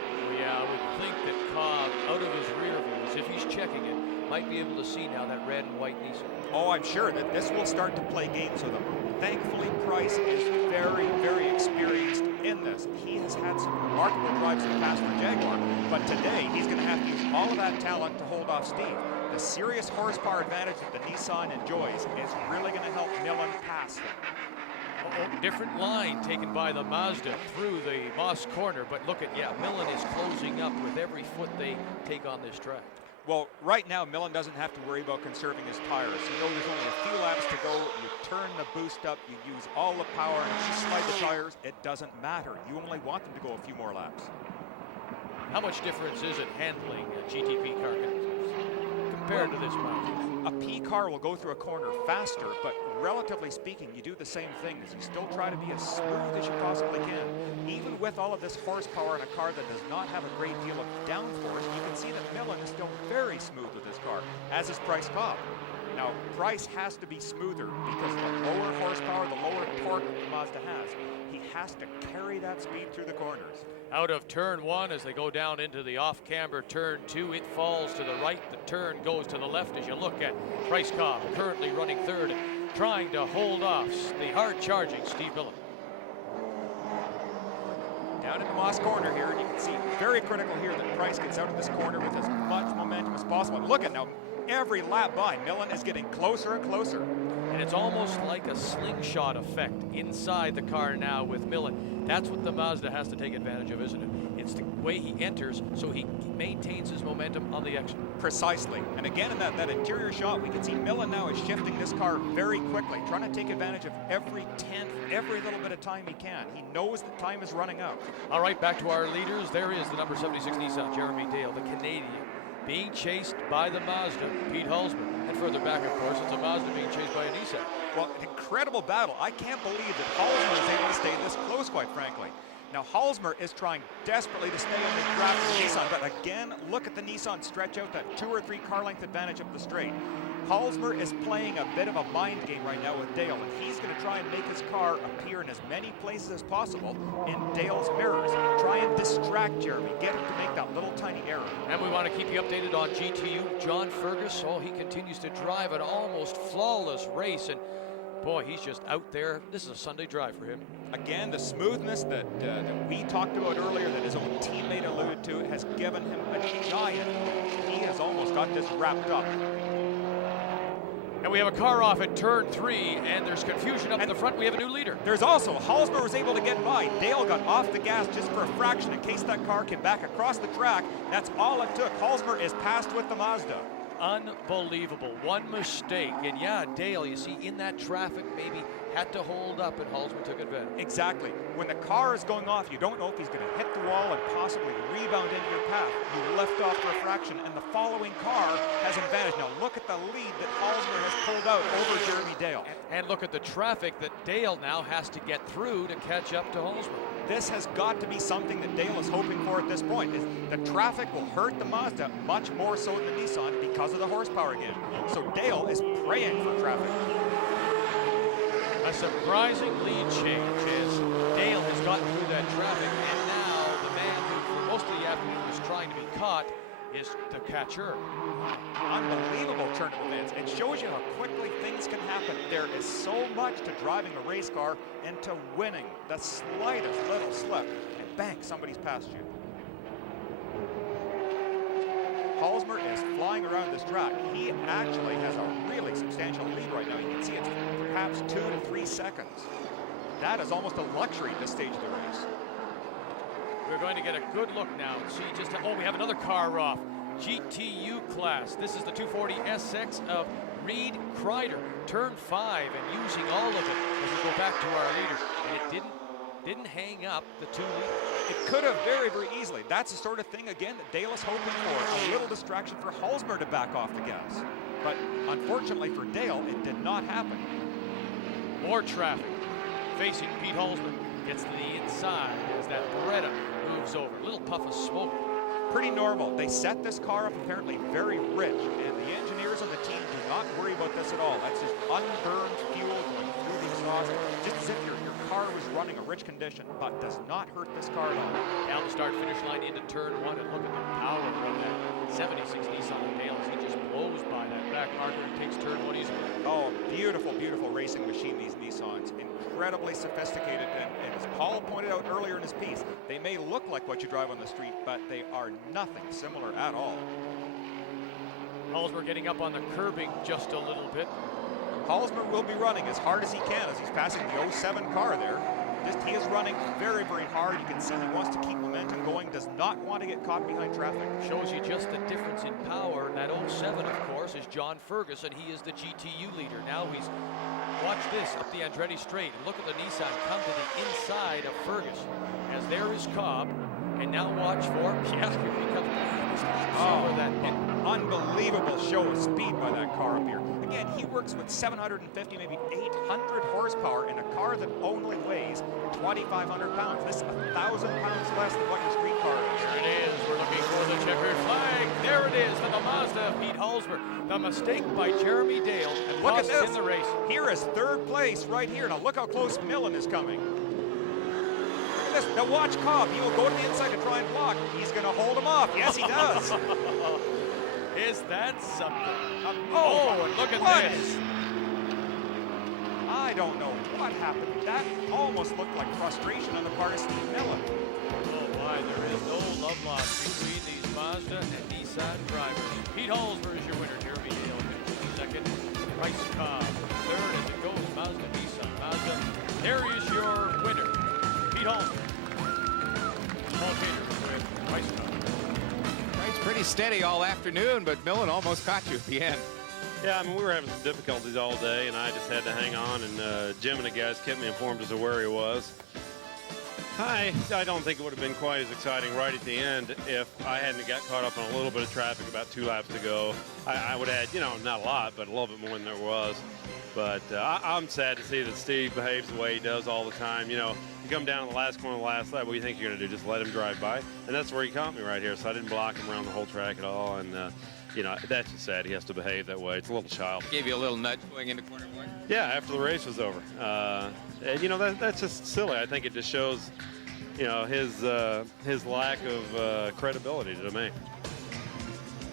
Yeah, I would think that Cobb, out of his rear views, if he's checking it, might be able to see now that red and white Nissan. Oh, I'm sure that this will start to play games with him. Thankfully, Price is very, very experienced in this. He has had some remarkable drives in the past for Jaguar, but today he's going to have to use all of that talent to hold off Steve. The serious horsepower advantage that the Nissan enjoys is really going to help Millen pass them. Different line taken by the Mazda through the Moss corner, but look at, Millen is closing up with every foot they take on this track. Well, right now, Millen doesn't have to worry about conserving his tires. You know there's only a few laps to go. You turn the boost up, you use all the power, and if you slide the tires, it doesn't matter. You only want them to go a few more laps. How much difference is it handling a GTP car compared to this Mazda? A P car will go through a corner faster, but relatively speaking, you do the same thing. You still try to be as smooth as you possibly can. Even with all of this horsepower in a car that does not have a great deal of downforce, you can see that Millen is still very smooth with this car, as is Price Cobb. Now, Price has to be smoother because the lower horsepower, the lower torque that the Mazda has, he has to carry that speed through the corners. Out of turn 1 as they go down into the off-camber turn 2, it falls to the right. The turn goes to the left as you look at Price Cobb, currently running third, trying to hold off the hard-charging Steve Millen. Down in the Moss corner here, and you can see very critical here that Price gets out of this corner with as much momentum as possible. And look at now, every lap by, Millen is getting closer and closer. And it's almost like a slingshot effect inside the car now with Millen. That's what the Mazda has to take advantage of, isn't it? It's the way he enters, so he maintains his momentum on the exit. Precisely. And again, in that interior shot, we can see Millen now is shifting this car very quickly, trying to take advantage of every tenth, every little bit of time he can. He knows that time is running out. All right, back to our leaders. There is the number 76 Nissan, Jeremy Dale, the Canadian, being chased by the Mazda, Pete Hulsman. And further back, of course, it's a Mazda being chased by a Nissan. Well, an incredible battle. I can't believe that Hulsmer is able to stay this close, quite frankly. Now, Hulsmer is trying desperately to stay on the draft of the Nissan, but again, look at the Nissan stretch out that 2 or 3 car length advantage up the straight. Hulsmer is playing a bit of a mind game right now with Dale, and he's going to try and make his car appear in as many places as possible in Dale's mirrors. Try and distract Jeremy, get him to make that little tiny error. And we want to keep you updated on GTU. John Fergus, he continues to drive an almost flawless race, and boy, he's just out there. This is a Sunday drive for him. Again, the smoothness that we talked about earlier, that his own teammate alluded to, has given him a giant. He has almost got this wrapped up. And we have a car off at turn 3, and there's confusion up in the front. We have a new leader. There's also, Hulsmer was able to get by. Dale got off the gas just for a fraction in case that car came back across the track. That's all it took. Hulsmer is passed with the Mazda. Unbelievable. One mistake. And yeah, Dale, you see, in that traffic, maybe had to hold up, and Hulsman took advantage. Exactly. When the car is going off, you don't know if he's going to hit the wall and possibly rebound into your path. You left off for a fraction, and the following car has an advantage. Now look at the lead that Hulsmer has pulled out over Jeremy Dale. And look at the traffic that Dale now has to get through to catch up to Hulsman. This has got to be something that Dale is hoping for at this point. Is the traffic will hurt the Mazda much more so than the Nissan because of the horsepower again. So Dale is praying for traffic. A surprising lead change as Dale has gotten through that traffic, and now the man who for most of the afternoon was trying to be caught is the catcher. Unbelievable turn of events. It shows you how quickly things can happen. There is so much to driving a race car and to winning. The slightest little slip, and bang, somebody's passed you. Hulsmer is flying around this track. He actually has a really substantial lead right now. You can see it's perhaps 2 to 3 seconds. That is almost a luxury at this stage of the race. We're going to get a good look now and see just how, we have another car off. GTU class. This is the 240 SX of Reed Kreider. Turn 5 and using all of it as we go back to our leaders. And it didn't hang up the 2 leaders. It could have very, very easily. That's the sort of thing, again, that Dale is hoping for. A little distraction for Hulsmer to back off the gas. But unfortunately for Dale, it did not happen. More traffic facing Pete Hulsman. Gets to the inside as that Beretta moves over. A little puff of smoke. Pretty normal. They set this car up apparently very rich, and the engineers on the team do not worry about this at all. That's just unburned fuel going through the exhaust, just as if your car was running a rich condition, but does not hurt this car at all. Down the start-finish line into turn 1, and look at the power of that 76 Nissan Dale as he just blows by that back marker and takes turn 1 easy. Oh, beautiful, beautiful racing machine, these Nissans. Incredibly sophisticated, and as Paul pointed out earlier in his piece, they may look like what you drive on the street, but they are nothing similar at all. Hallsmer getting up on the curbing just a little bit. Hallsmer will be running as hard as he can as he's passing the 07 car there. He is running very, very hard. You can see he wants to keep momentum going, does not want to get caught behind traffic. Shows you just the difference in power. And that 07, of course, is John Ferguson. He is the GTU leader. Now he's, watch this, up the Andretti straight. And look at the Nissan come to the inside of Ferguson. As there is Cobb. And now watch for, yeah, here he comes. Oh, an unbelievable show of speed by that car up here. Again, he works with 750, maybe 800 horsepower in a car that only weighs 2,500 pounds. This is 1,000 pounds less than what your street car is. There it is. We're looking for the checkered flag. There it is for the Mazda of Pete Hallsmer. The mistake by Jeremy Dale. And look at this. In the race. Here is third place right here. Now look how close Millen is coming. Now watch Cobb. He will go to the inside to try and block. He's going to hold him off. Yes, he does. Is that something? And look at this. I don't know what happened. That almost looked like frustration on the part of Steve Millen. Oh my, there is no love lost between these Mazda and Nissan drivers. Pete Hallsmer is your winner. Jeremy Dale finishes second. Bryce Cobb third as it goes. Mazda, Nissan, Mazda. There is your winner. Pete Hallsmer. Paul Cater with Bryce Cobb. It's pretty steady all afternoon, but Millen almost caught you at the end. Yeah, I mean, we were having some difficulties all day, and I just had to hang on, and Jim and the guys kept me informed as to where he was. I don't think it would have been quite as exciting right at the end if I hadn't got caught up on a little bit of traffic about 2 laps to go. I would have had, not a lot, but a little bit more than there was. But I'm sad to see that Steve behaves the way he does all the time. You come down to the last corner of the last lap, what do you think you're going to do? Just let him drive by? And that's where he caught me right here, so I didn't block him around the whole track at all. And, that's just sad. He has to behave that way. It's a little child. Gave you a little nudge going into corner 1? Yeah, after the race was over. That's just silly. I think it just shows, his lack of credibility to me.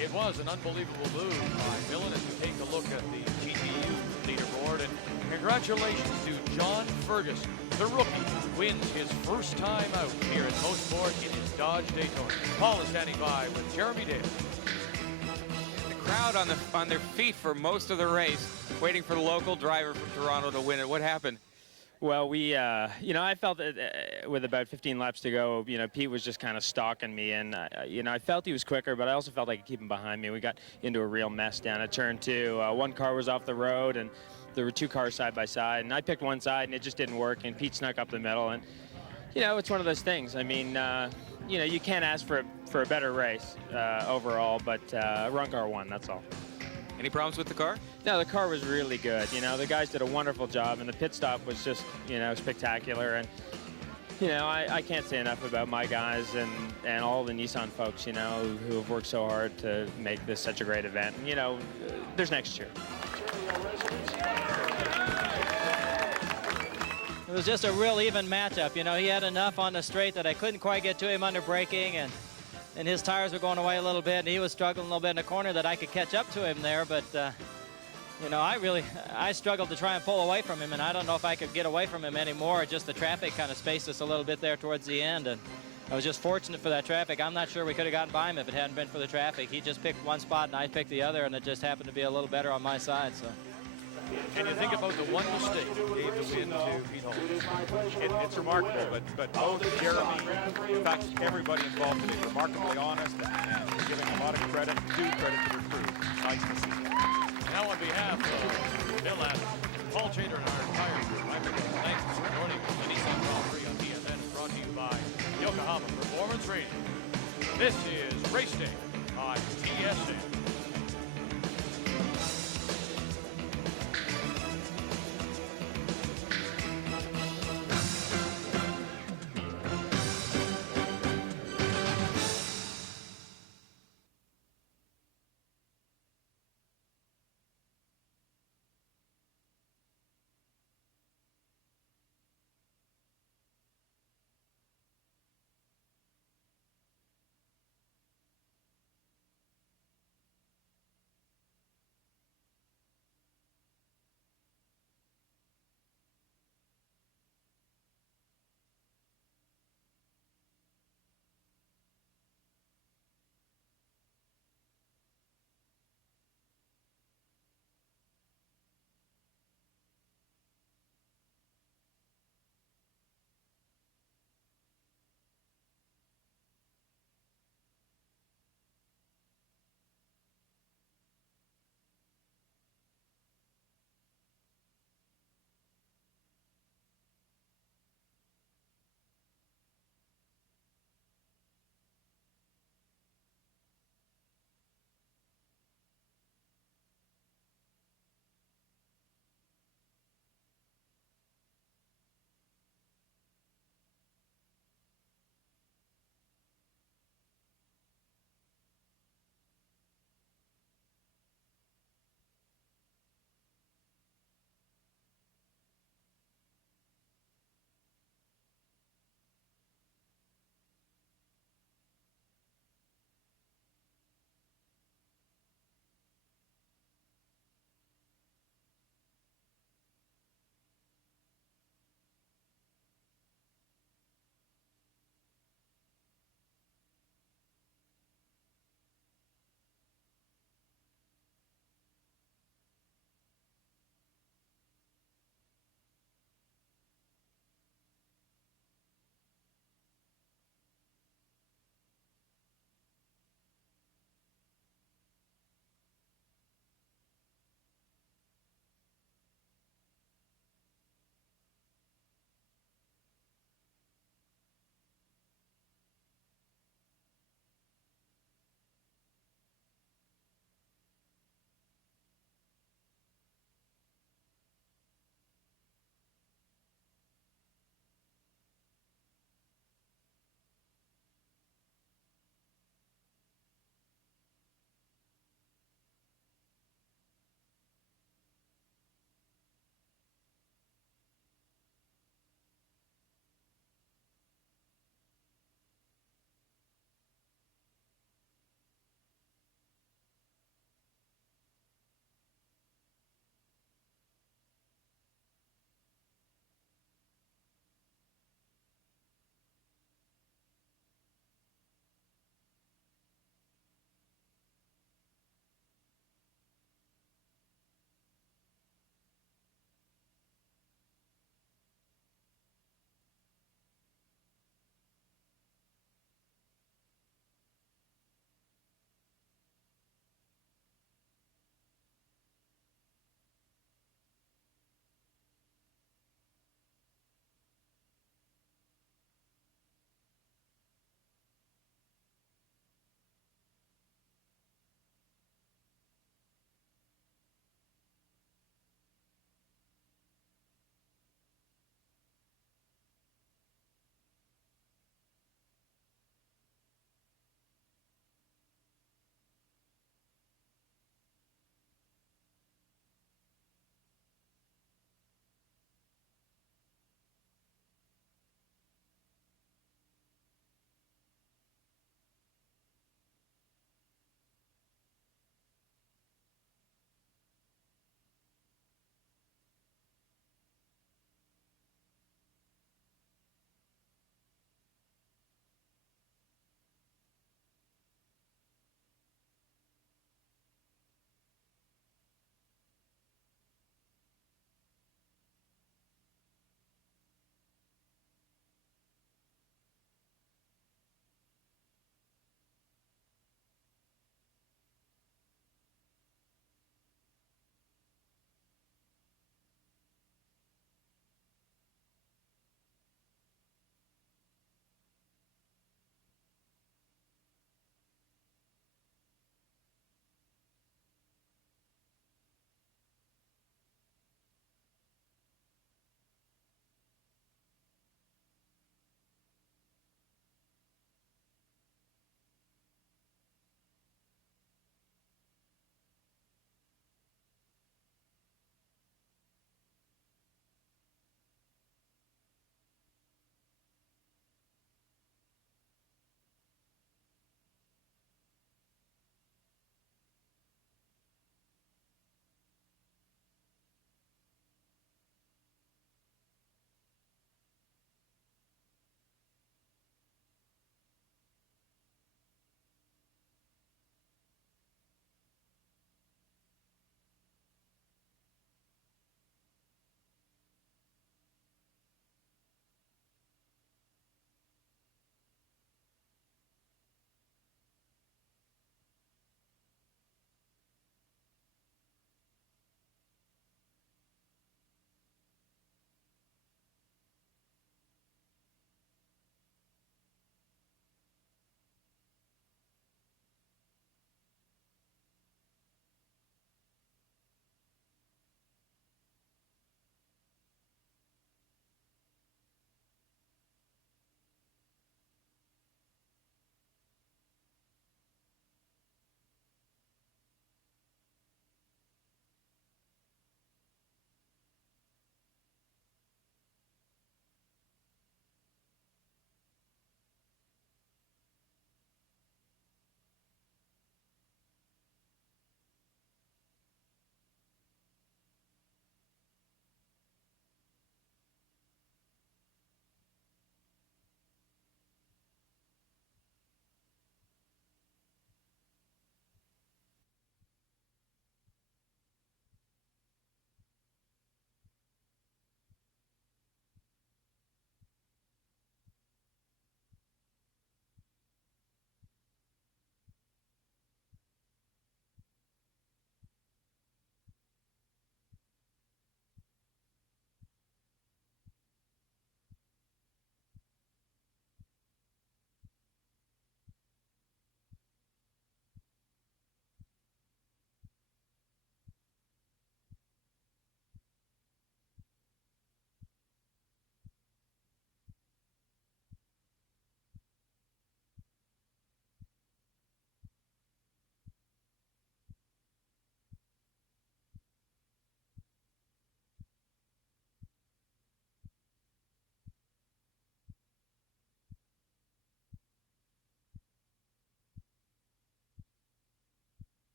It was an unbelievable move by Millen as we take a look at the GTU leaderboard. And congratulations to John Ferguson, the rookie, wins his first time out here at Mosport in his Dodge Daytona. Paul is standing by with Jeremy Dale. The crowd on their feet for most of the race, waiting for the local driver from Toronto to win it. What happened? Well, I felt that with about 15 laps to go, Pete was just kind of stalking me, and I felt he was quicker, but I also felt I could keep him behind me. We got into a real mess down at turn 2. One car was off the road, and there were 2 cars side by side, and I picked one side, and it just didn't work, and Pete snuck up the middle, and it's one of those things. I mean, you can't ask for a better race overall, but wrong car won. That's all. Any problems with the car? No, the car was really good. The guys did a wonderful job, and the pit stop was just, spectacular. And, I can't say enough about my guys and all the Nissan folks, who have worked so hard to make this such a great event. And, there's next year. It was just a real even matchup. He had enough on the straight that I couldn't quite get to him under braking, and his tires were going away a little bit, and he was struggling a little bit in the corner that I could catch up to him there, but I struggled to try and pull away from him, and I don't know if I could get away from him anymore. Just the traffic kind of spaced us a little bit there towards the end, and I was just fortunate for that traffic. I'm not sure we could have gotten by him if it hadn't been for the traffic. He just picked one spot, and I picked the other, and it just happened to be a little better on my side. So. And you think about the one mistake that gave the win to Pete Hallsmer. It's remarkable, but both Jeremy, in fact, everybody involved today, remarkably honest and giving a lot of credit, due credit to their crew. Nice to see. Now on behalf of Bill Adams, Paul Chater, and our entire crew, I forget, thanks for joining the Nissan Grand Prix on TSN, brought to you by Yokohama Performance Radio. This is Race Day on TSN.